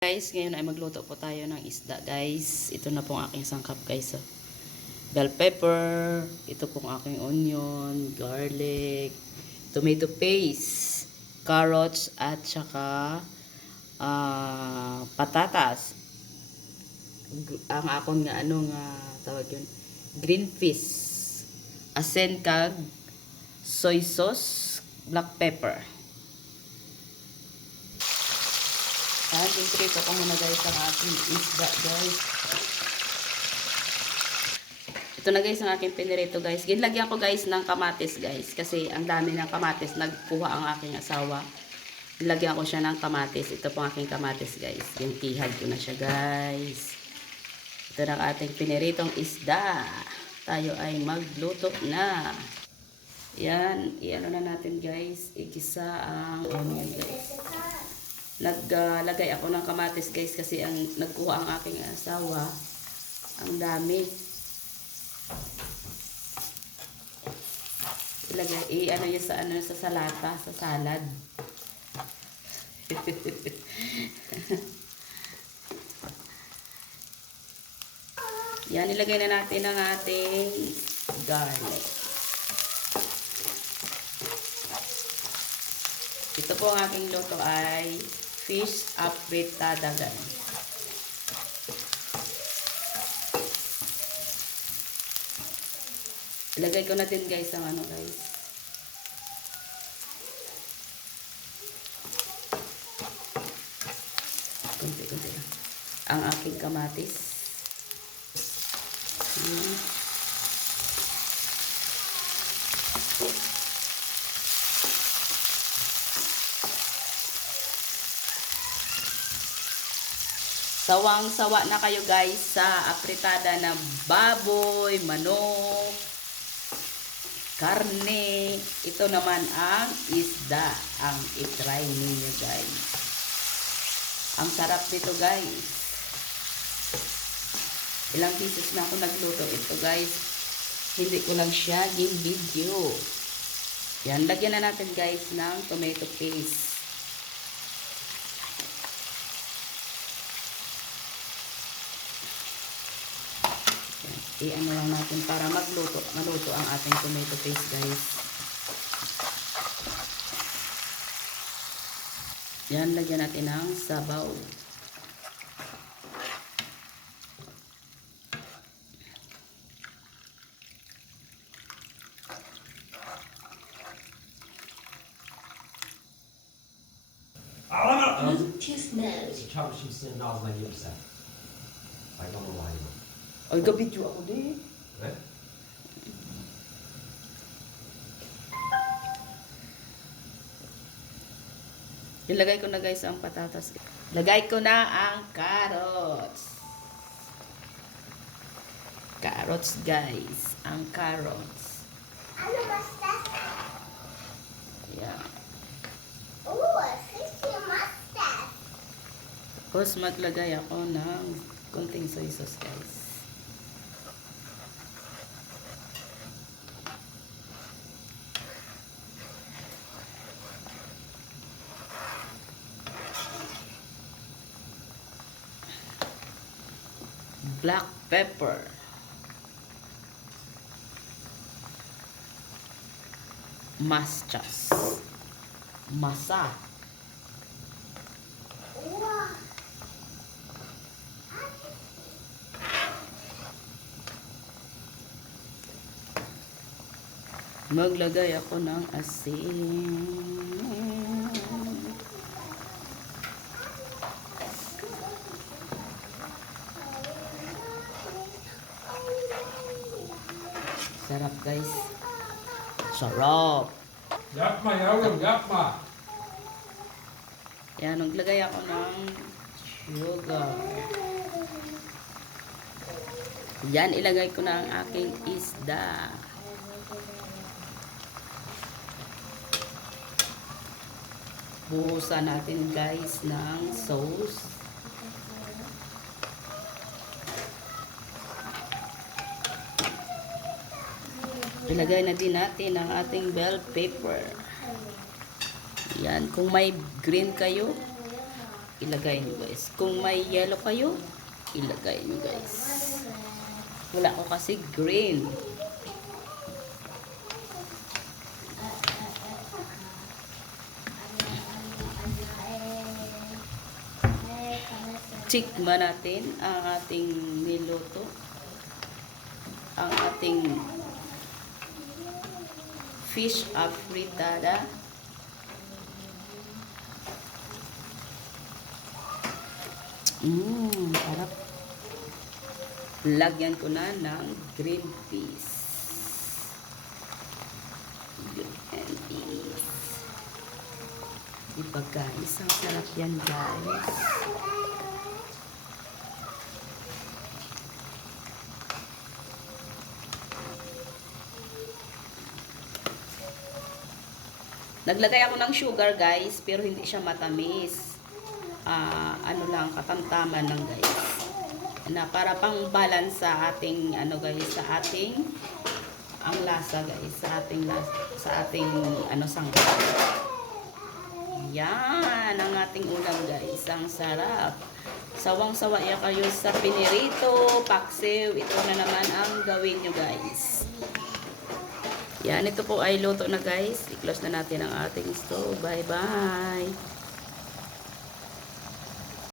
Guys, ngayon ay magluto po tayo ng isda, guys. Ito na po ang aking sangkap, guys. oh. Bell pepper, ito pong aking onion, garlic, tomato paste, carrots, at saka ah, patatas. Ang akong nga ano nga tawag yun, green fish, asen kag, soy sauce, black pepper. Concentrate ako muna guys ang aking isda guys. Ito na guys ang aking pinirito guys. Ginlagyan ko guys ng kamatis guys. Kasi ang dami ng kamatis. Nagkuha ang aking asawa. Ginlagyan ko siya ng kamatis. Ito po ang aking kamatis guys. Yung tihad ko na siya guys. Ito na ang ating piniritong isda. Tayo ay magluto na. Yan. Iano na natin guys. Igisa ang onion guys naglagay ako ng kamatis guys kasi ang nagkuha ang aking asawa ang dami. Ilagay i ano yun sa ano sa salata sa salad. Yan ilagay na natin ang ating garlic. Ito po ang aking luto ay fish apritadagan. Ilagay ko na din guys ang ano guys. Kunti, kunti lang. Ang aking kamatis. Ayan. Sawang-sawa na kayo guys sa apritada na baboy, manok, karne. Ito naman ang isda. Ang itry ninyo guys. Ang sarap nito guys. Ilang pieces na ako nagluto ito guys. Hindi ko lang siya video. Yan, lagyan na natin guys ng tomato paste. I-ano lang natin para magluto, maluto ang ating tomato paste guys. Yan, lagyan natin ng sabaw. Bluetooth mode. Çalışım senin ağzına gelirse. Faydalı olayım. Ay, gabidyo ako din. Evet. Ilagay ko na guys ang patatas. Lagay ko na ang carrots. Carrots guys. Ang carrots. Ano mustard? Yan. Ooh, fishy mustard. Tapos maglagay ako ng konting soy sauce guys. Black pepper. Maschas. Masa. Maglagay ako ng asin. Sarap guys. Sarap. Yapma yavrum yapma. Yan, naglagay ako ng sugar. Yan, ilagay ko na ang aking isda. Buhusan natin guys ng sauce. Ilagay na din natin ang ating bell pepper. Yan, kung may green kayo, ilagay nyo guys. Kung may yellow kayo, ilagay nyo guys. Wala ko kasi green. Tikman natin ang ating niluto. Ang ating fish afritada. Mmm, sarap. Lagyan ko na ng green peas. Green peas. Diba guys? Ang sarap yan guys. Naglagay ako ng sugar guys, pero hindi siya matamis. Ah, ano lang, katamtaman lang guys. Na para pang balance sa ating ano guys, sa ating ang lasa guys, sa ating sa ating ano sangkap. Yan ang ating ulam guys, ang sarap. Sawang-sawa ya kayo sa pinirito, paksiw, ito na naman ang gawin nyo guys. Yan, ito po ay luto na guys. I-close na natin ang ating stove. Bye-bye.